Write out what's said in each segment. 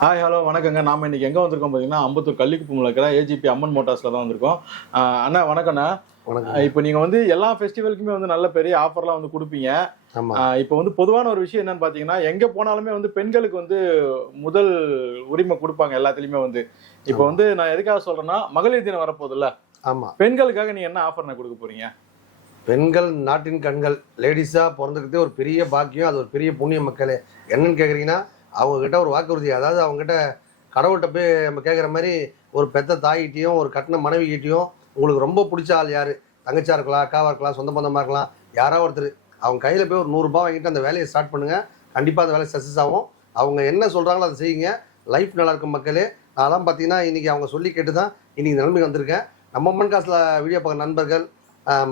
Hello வணக்கங்க. நாம இன்னைக்கு எங்க வந்திருக்கோம் பாத்தீங்கன்னா, அம்பத்தூர் கள்ளிக்குப்பம்ல இருக்கிற ஏஜிபி அம்மன் மோட்டார்ஸ்ல தான் வந்திருக்கோம். அண்ணா வணக்கண்ணா. வணக்கம். இப்போ நீங்க வந்து எல்லா ஃபெஸ்டிவலுக்குமே வந்து நல்ல பெரிய ஆஃபர்லாம் வந்து கொடுப்பீங்க. ஆமா. இப்போ வந்து பொதுவான ஒரு விஷயம் என்னன்னு பாத்தீங்கன்னா, எங்க போனாலுமே வந்து பெண்களுக்கு வந்து முதல் உரிமை கொடுப்பாங்க எல்லாத்துலயுமே வந்து. இப்போ ஆமா. வந்து நான் எதுக்காக சொல்றேன்னா, மகளிர் தினம் வரப்போகுதுல்ல, ஆமா. பெண்களுக்காக நீங்க என்ன ஆஃபர் கொடுக்க போறீங்க? பெண்கள் நாட்டின் கண்கள். லேடிஸா பிறந்துக்கிட்டே ஒரு பெரிய பாக்கியம், அது ஒரு பெரிய புண்ணிய மக்களே. என்னன்னு கேக்குறீங்கன்னா, அவங்க கிட்ட ஒரு வாக்குறுதி, அதாவது அவங்க கிட்ட கடவுள்கிட்ட போய் நம்ம கேட்குற மாதிரி ஒரு பெத்த தாய்கிட்டையும் ஒரு கட்டின மனைவிகிட்டையும் உங்களுக்கு ரொம்ப பிடிச்ச ஆள் யாரு, தங்கச்சியா இருக்கலாம், அக்காவா இருக்கலாம், சொந்த பந்தமா இருக்கலாம், யாராவது ஒருத்தர் அவங்க கையில போய் ஒரு 100 ரூபாய் வாங்கிட்டு அந்த வேலையை ஸ்டார்ட் பண்ணுங்க. கண்டிப்பா அந்த வேலை சக்சஸ் ஆகும். அவங்க என்ன சொல்றாங்களோ அதை செய்யுங்க. லைஃப் நல்லா இருக்கும் மக்களே. அதெல்லாம் பார்த்தீங்கன்னா இன்னைக்கு அவங்க சொல்லி கேட்டு தான் இன்னைக்கு நிலைமைக்கு வந்திருக்கேன். நம்ம அம்மன் காசுல வீடியோ பார்க்குற நண்பர்கள்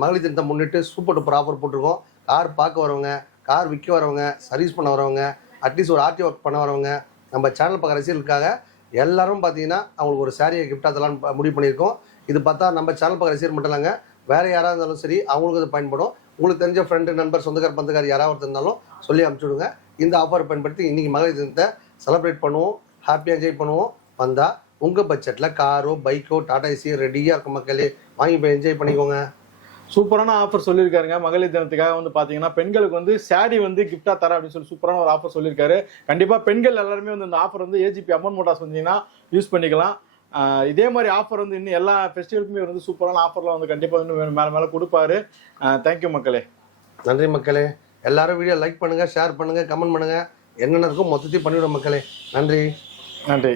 மகளிர் தினத்தை முன்னிட்டு சூப்பர் டூப்பர் ஆஃபர் போட்டிருக்கோம். கார் பார்க்க வரவங்க, கார் விற்க வரவங்க, சர்வீஸ் பண்ண வரவங்க, அட்லீஸ்ட் ஒரு ஆர்டி ஒர்க் பண்ண வரவங்க, நம்ம சேனல் பார்க்குற ரசிகர்களுக்காக எல்லாரும் பார்த்தீங்கன்னா அவங்களுக்கு ஒரு சாரியை கிஃப்டாக தரலான்னு முடிவு பண்ணியிருக்கோம். இது பார்த்தா நம்ம சேனல் பார்க்குற ரசிகர் மட்டும் இல்லைங்க, வேறு யாராக இருந்தாலும் சரி அவங்களுக்கு அது பயன்படும். உங்களுக்கு தெரிஞ்ச ஃப்ரெண்டு, நண்பர், சொந்தக்கார, பந்தக்கார் யாராவது ஒருத்தர் இருந்தாலும் சொல்லி அனுப்பிச்சுடுங்க. இந்த ஆஃபர் பயன்படுத்தி இன்றைக்கி மகளிர் தினத்தை செலிப்ரேட் பண்ணுவோம், ஹாப்பியாக என்ஜாய் பண்ணுவோம். வந்தால் உங்கள் பட்ஜெட்டில் காரோ பைக்கோ டாடா ஏசியோ ரெடியாக இருக்கும் மக்களே. வாங்கி போய் என்ஜாய் பண்ணிக்கோங்க. சூப்பரான ஆஃபர் சொல்லியிருக்காருங்க. மகளிர் தினத்துக்காக வந்து பாத்தீங்கன்னா பெண்களுக்கு வந்து சாரி வந்து கிஃப்டா தர அப்படின்னு சொல்லி சூப்பரான ஒரு ஆஃபர் சொல்லியிருக்காரு. கண்டிப்பா பெண்கள் எல்லாருமே வந்து இந்த ஆஃபர் வந்து ஏஜிபி அம்மன் மோட்டார்ஸ் வந்தீங்கன்னா யூஸ் பண்ணிக்கலாம். இதே மாதிரி ஆஃபர் வந்து இன்னும் எல்லா ஃபெஸ்டிவலுக்குமே வந்து சூப்பரான ஆஃபர்லாம் வந்து கண்டிப்பா இன்னும் மேல மேல கொடுப்பாரு. தேங்க்யூ மக்களே. நன்றி மக்களே. எல்லாரும் வீடியோ லைக் பண்ணுங்க, ஷேர் பண்ணுங்க, கமெண்ட் பண்ணுங்க. என்னென்ன இருக்கும் மொத்தத்தையும் பண்ணிவிடும் மக்களே. நன்றி. நன்றி.